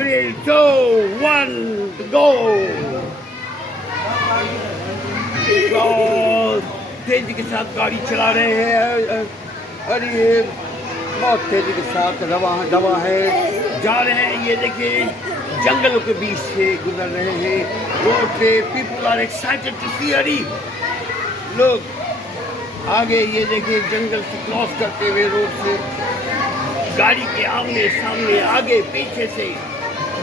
3, 2, 1, go! और तेजी के साथ गाड़ी चला रहे हैं। अरे ये बहुत तेजी के साथ दवा है, जा रहे हैं। ये देखिए जंगलों के बीच से गुजर रहे हैं रोड पे। पीपल आर एक्साइटेड टू सी अरी। लोग आगे ये देखिए जंगल से क्रॉस करते हुए रोड से गाड़ी के आमने सामने आगे पीछे से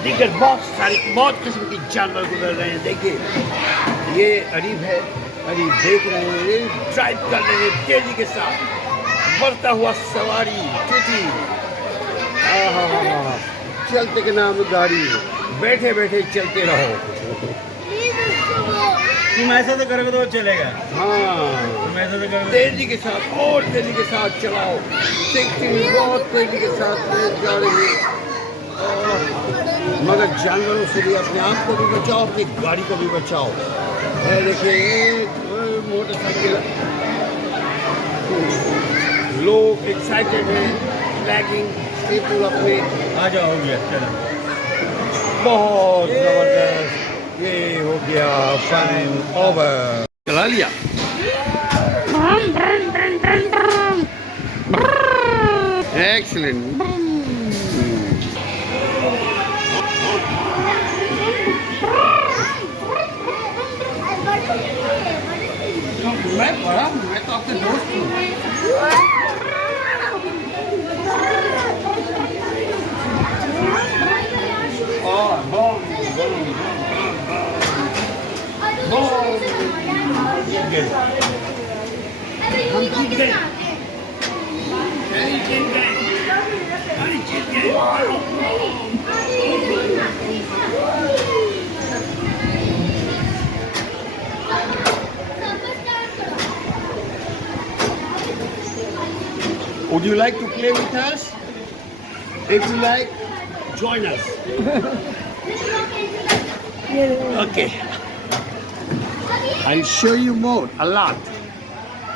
दिक्कत बहुत किस्म के जानवर गुजर रहे हैं। देखिए ये अरीब है, अरीब देख रहे हैं, ड्राइव कर रहे हैं तेजी के साथ, बढ़ता हुआ सवारी टीटी। चलते के नाम गाड़ी, बैठे बैठे चलते रहो। तुम ऐसा तो करोगे तो चलेगा। हाँ, तुम ऐसा तो करोगे। तेजी के साथ और तेजी के साथ चलाओ। बहुत तेजी के साथ जा रही है, मगर जानवरों से भी अपने आप को भी बचाओ, अपनी गाड़ी को भी बचाओ। देखिए मोटरसाइकिल, लोग एक्साइटेड हैं, फ्लैगिंग पीपल अपने। आ जाओ, हो गया, चलो। बहुत जबरदस्त, ये हो गया फन ओवर। चला लिया। एक्सीलेंट। मैं तो आपके दोस्त हूँ। हम जीत गए। Would you like to play with us? If you like, join us. Okay. I'll show you more, a lot.